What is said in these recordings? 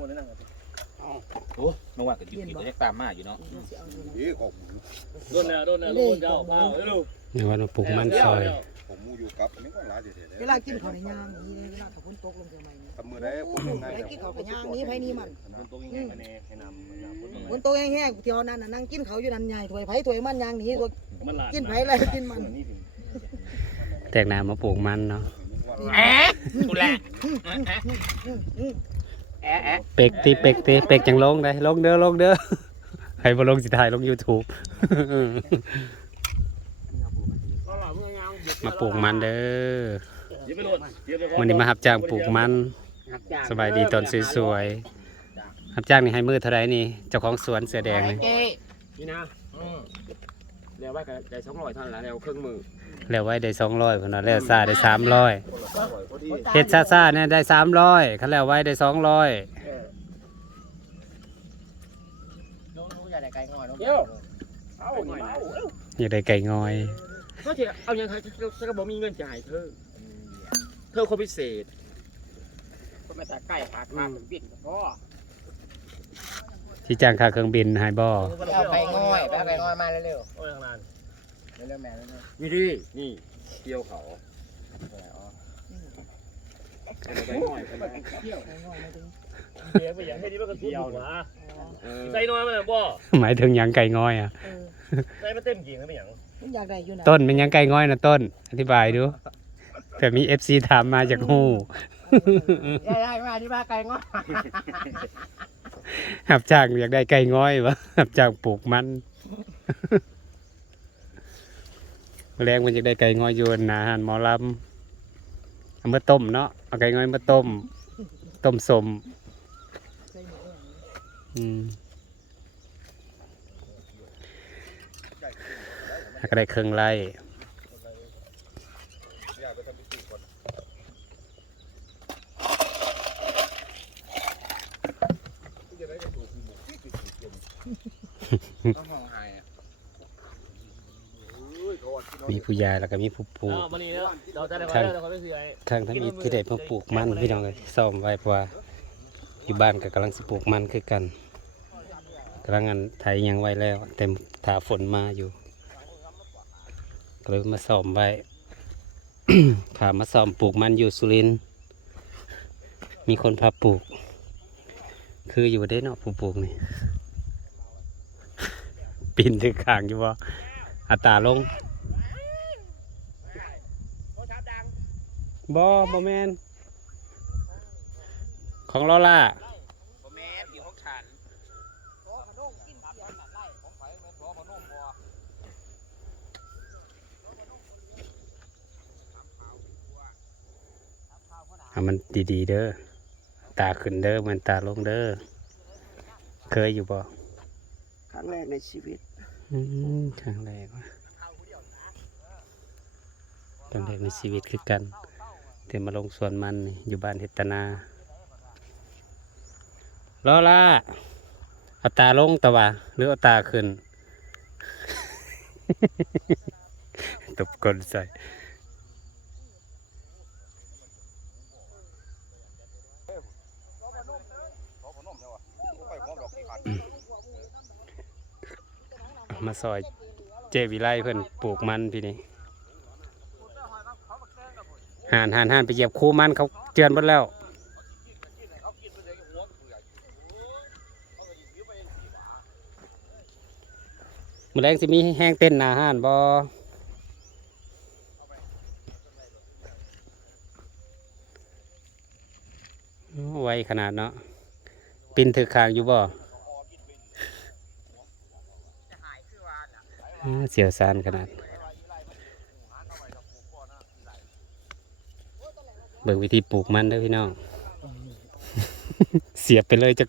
มูนั่นน่ะโอ้น้องว่าก็หยุดอยู่ก็ยังตามมาอยู่เนาะนี่ของโดนแล้วโดนแล้วลูกเจ้าเปล่าลูกเดี๋ยววันมาปลูกมันซอยผมมูอยู่กับนี่ก็หลายเด็ดเวลากินข้าวในย่างนี้เลยเวลาถ้าฝนตกลงจะมาเนี่ยทำมือได้ผมยังไงได้กินข้าวกับย่างนี้ไผนี่มันคนตัวยังไงกันแน่ให้นำนำคนตรงฝนตกแห้งๆเที่ยวนั้นน่ะนั่งกินข้าวอยู่นั่นใหญ่ถ้วยไผถ้วยมันย่างนี้ตัวมันหลานกินไผเลยกินมันนี่ถึงแตกน้ำมาปลูกมันเนาะแอะกูแหละ เป็กตีเป็กตีเป็กจังลงได้ลงเด้อลงเด้อให้บ่ลงสิถ่ายลง YouTube มาปลูกมันเด้อวันนี้มารับจ้างปลูกมันสบายดีตอนสวยๆรับจ้างนี่ให้มือเท่าไรนี่เจ้าของสวนเสือแดงนี่นี่นะ เดี๋ยวไว้ก็ได้สองร้อยเท่านั้นแหละแล้วครึ่งมือแล้วไว้ได้200พุ่นน่ะแล้วซาได้300เฮ็ดซ่าๆเนี่ยได้300คันแล้วไว้ได้200เดี๋ยว เอาหน่อยอยากได้ไก่งอยเขาจะเอายังไงฉันก็บอกมีเงินจ่ายเธอเธอคนพิเศษ คนมาจากใกล้หาดมาเป็นบินก็ ที่จ้างค่าเครื่องบินให้บ่เอาไปง่อยไปเอาไปง่อยมาเร็วโอ้ยทางนั้นๆเร็วๆแม่เร็วๆนี่ดินี่เกี่ยวเขาเอาไปง่อยไปเที่ยวเดี๋ยวไปอย่างให้ดีมันก็ทุ่มหัวใส่น้อยมันบ่หมายถึงหยังไก่งอยอะ เออใส่มันเต็มกิ่งแล้วไม่หยังมันอยากได้อยู่นะต้นเป็นหยังไก่งอยนะต้น อธิบายดูเผื่อมี FC ถามมาจากฮู้ ได้ได้มาที่บ้านไกลง่อย หับจ้างอยากได้ไก่ง้อยวะหับจ้างปลูกมันแรงมันอยากได้ไก่ง้อยยวนนะอาหารหมอลำเอามาต้มเนาะเอาไก่ง้อยมาต้ม ต้มสมใส่หมูแห้งอืมก็ได้เครื่องไล่ มีผู้ ยายแล้วก็มีผู้ปลูกอ้าวมานี่แล้วเราจะได้ขอได้เราขอได้สิไอ้ข้างทั้งนี้ที่ได้มาปลูกมันพี่น้องเลยซ่อมไว้เพราะว่าอยู่บ้านก็กำลังสิปลูกมันคือกันกำลังงานไทยยังไว้แล้วแต่ถาฝนมาอยู่ก็เลยมาซ่อมไว้พามาซ่อมปลูกมันอยู่สุรินทร์มีคนพาปลูก คืออยู่ได้เนาะผู้ปลูกนี่ปีนถึงข้างอยู่ว่าอัตราลง บอบอแมนของลอล่าบ่แม่นอยู่ห้องฉันเอามันดีๆเด้อ ตาขึ้นเด้อมันตาลงเด้อ เคยอยู่บ่ครั้งแรกในชีวิตอืมครั้งแรกว่ะครั้งแรกในชีวิตคือกัน แต่มาลงสวนมันอยู่บ้านเฮตนาลอล่าเอาตาลงตะวะหรือเอาตาขึ้น ตบกลใส่มาซอยเจวิไลเพิ่อนปลูกมันพี่นี่ ห่านห่านห่านไปเหยียบคูมันเขาเจือนหมดแล้วมือแรงสิมีแห้งเต้นหนาห่านบอไวขนาดเนาะปินถือคางอยู่บ่อ่าเสียวซานขนาด เบิ่งวิธีปลูกมันเด้อพี่น้อง เสียบไปเลยจาก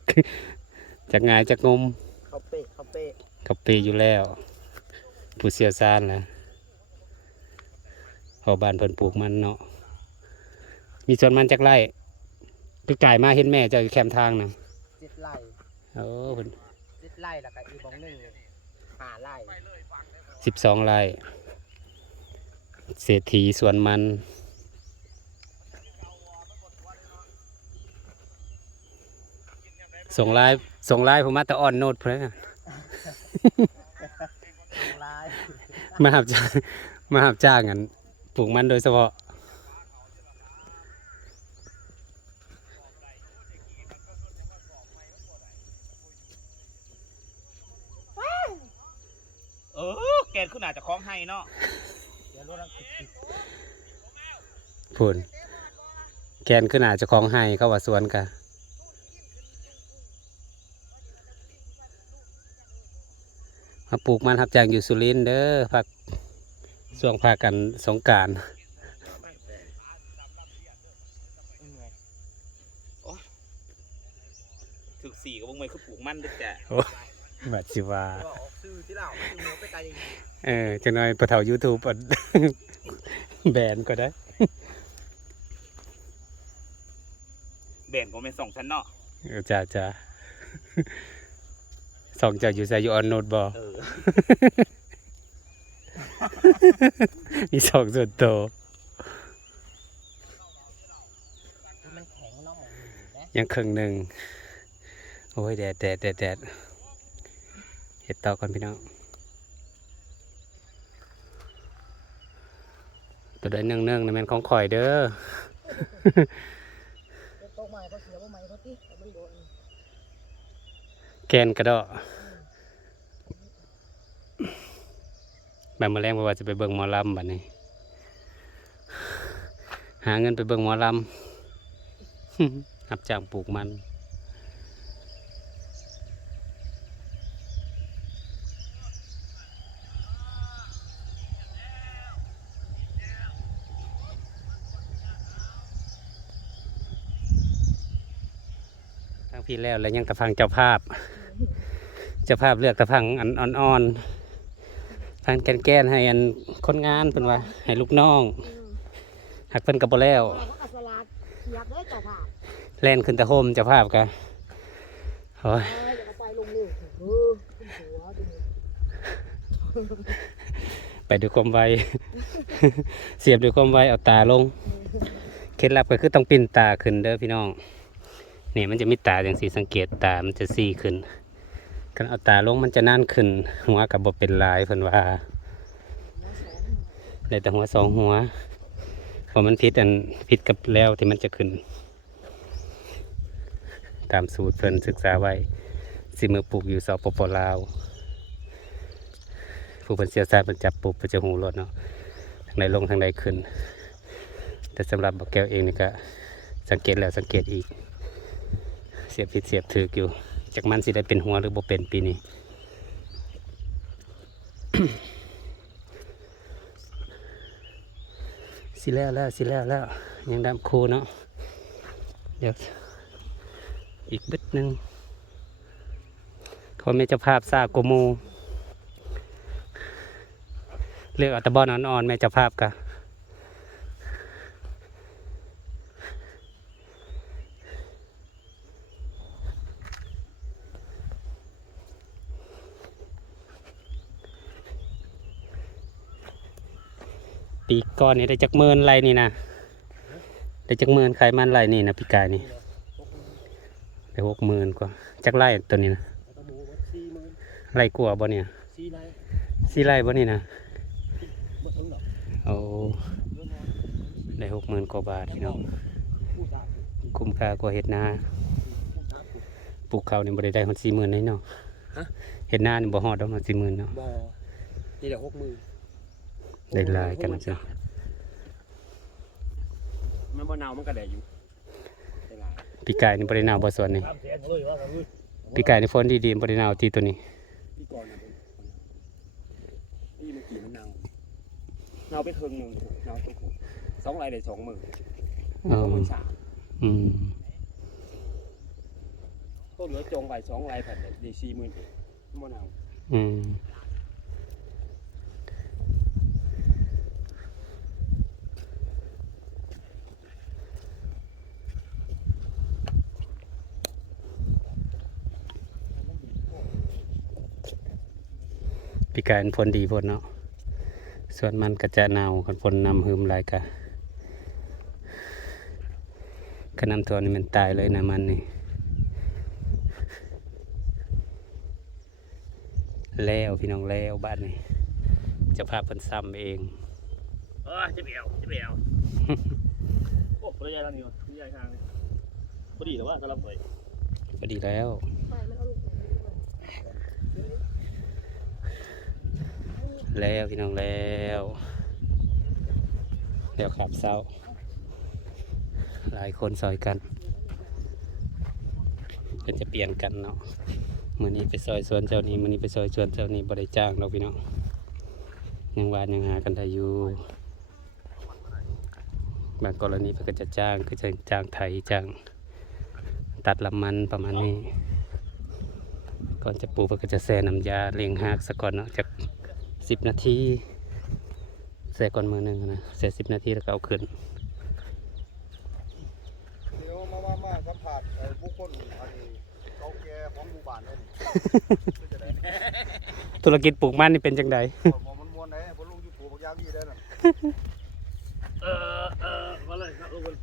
จากงายจากงมเขาเป๊ะเขาเป๊ะกับปีอยู่แล้ว ผู้เสียวซานนะพอบ้านเพิ่นปลูกมันเนาะ มีสวนมันจากไร่คือกายมาเห็นแม่เจะอยู่แคมป์ทางนะจิตไล่โอ้เพิ่นจิตไล่แล้วก็อีบองหนึ่งหาไล่สิบสองไร่เศรษฐีสวนมัน ส่งไลน์ส่งไลน์ผมมาแต่ออนโนดเพื่อนลายมาหับจ้างมาหับจ้างกันปลูกมันโดยเฉพาะเออแกนขึ้นอาจจะคล้องให้เนาะพูนแกนขึ้นอาจจะคล้องให้เขาว่าสวนกะมา ปลูกมันหับจ้างอยู่สุรินทร์เด้อพักช่วงพากันสงกรารถึกสี่กับวงเมย์คือปลูกมันด้วยจ้ะบัดสิว่าออกซื้อที่เราซื้อไปไกลเออจะน้อยปะเถายูทูบแบนก็ได้ แบ่งก็เป็นสองชั้นเนาะเออจ้าจ้า สองเจ้าอยู่ใส่อยู่ออนโนดบอเออ มีสองส่วนโตวมันแข็งน้องนะยังครึ่งหนึ่งโอ้ยแดดแดดแดดแดดเห็ดต่อก่อนพี่น้องตัวใดเนื่องเนื่องๆนี่แมันของข่อยเด้อ ตกใหม่เขาเสียว่าใหม่เขาติมันโดน แกนกระดาแบบมาแรงเพราะว่าจะไปเบิ่งหมอลำแบัดนี้ หาเงินไปเบิ่งหมอลำรับจ้างปลูกมันทางพี่แล้วแล้วยังตะพังเจ้าภาพ จ้าภาพเลือกตะพังอันอ่อนๆพังแกนๆให้อันคนงานเป็นว่า ให้ลูกน้อง หักเพิ่นกับบ่แล้วเขาก็สลัดเสียบได้เจ้าผ่าแล่นขึ้นตะโฮมจ้าภาพกะโอ้ยเอ้ยอย่าเอาไปลงเลยเออขึ้นหัวดูนี่ไปด้วยความไว เสียบด้วยความไวเอาตาลง เคล็ดลับก็คือต้องปิ้นตาขึ้นเด้อพี่น้องนี่มันจะมีตาอย่างสีสังเกตตา มันจะซีขึ้น กันเอาตาลงมันจะนั่นขึ้น หัวกับบเป็นลายเพิ่นว่าได้แต่หัวสองหัวเพราะมันพิษอันพิษกับแล้วที่มันจะขึ้น ตามสูตรเพิ่นศึกษาไว้สิมือปลูกอยู่สปปลาวผู้เป็นเสียสายเป็นจับปลูกเป็นจะหูรถเนาะทางใดลงทางใดขึ้น แต่สำหรับบักแก้วเองนี่ก็สังเกตแล้วสังเกตอีก เสียบผิดเสียบถืออยู่ จากมันสิได้เป็นหัวหรือบ่เป็นปีนี้สิแล้วแล้วสิแล้วแล้วยังดำคูเนาะเดี๋ยวอีกบึดหนึ่งเขาไม่จ้าภาพซาโกโมเลือกอาแตะบอลอ่อนๆแม่จ้าภาพกะ ปีก้อนนี่ได้จักเมินไรนี่นะได้จักเมินขายมันไรนี่นะปีกายนี่ได้หกหมื่นกว่าจักไร่ตัวนี้นะตะบูวัดสี่หมื่นไรกลัวาบ่เนี่ยสี่ไรสี่ไรบ่นี่นะบ่ถึงหรอกโอ้ได้หกหมื่นกว่าบาทพี่น้องผู้สาวคุ้มค่ากว่าเห็ดนาผู้สาวปลูกข้าวนี่บ่ได้ได้หอดสี่หมื่นเลยเนาะเห็ดนานี่บ่ฮอดดอกหอดสี่หมื่นเนาะบ่นี่แหละหกมือ ได้หลายกันนะจ๊ะมันบ่หนาวมันก็ได้อยู่ได้หลายปีกายนี่บ่ได้หนาวบ่สวนนี่สามแสนเลยว่าเขาเลยปีกายนี่ฝนดีๆบ่ได้หนาวที่ตัวนี้พี่ก่อนนะเป็นนี่เมื่อกี้มันหนาวหนาวไปครึ่งหนึงหนาวไปครึ่งสองไรได้สองมืออ๋อสองมือสามอืมก็เหลือจงไว้สองไรผัดได้สี่หมื่นเองบ่หนาวอืม ปีกายฝนดีฝนเนาะส่วนมันก็จะหนาวกันฝนนำหืมลายกะขนำตัวนี้มันตายเลยนะมันนี่แล้วพี่น้องแล้วบ้านนี่จะพาเพิ่นซ้ำเองเออจะเบียวจะเบียวโอ้พอดีทางนี้พอดีทางนี้พอดีหรือว่าสำหรับเลยพอดีแล้ว แล้วพี่น้องแล้วแล้วขับเศร้า หลายคนซอยกันเพิ่นจะเปลี่ยนกันเนาะมื้อนี้ไปซอยสวนเจ้านี้มื้อนี้ไปซอยสวนเจ้านี้บ่ได้จ้างเราพี่น้องยังวานยังหากันได้อยู่บางกรณีเพิ่นก็จะจ้างคือจะจ้างไถจ้างตัดลำมันประมาณนี้ ก่อนจะปลูกเพิ่นก็จะแช่น้ำยาเลี้ยงหากซะก่อนเนาะจาก สิบนาทีแช่ก่อนมือหนึ่งนะแช่สิบนาทีแล้วก็เอาขึ้นเดี๋ยวมามามาสัมผัสไอ้บุคคลอันนี้เก่าแก่ของหมู่บ้านเลยนี่จะได้ธุรกิจปลูกมันนี่เป็นจังไดหมอมันมวนไหนบ่ลงยูทูบบางอย่างนี่ได้น่ะเออเออมาเลยครับทุกคน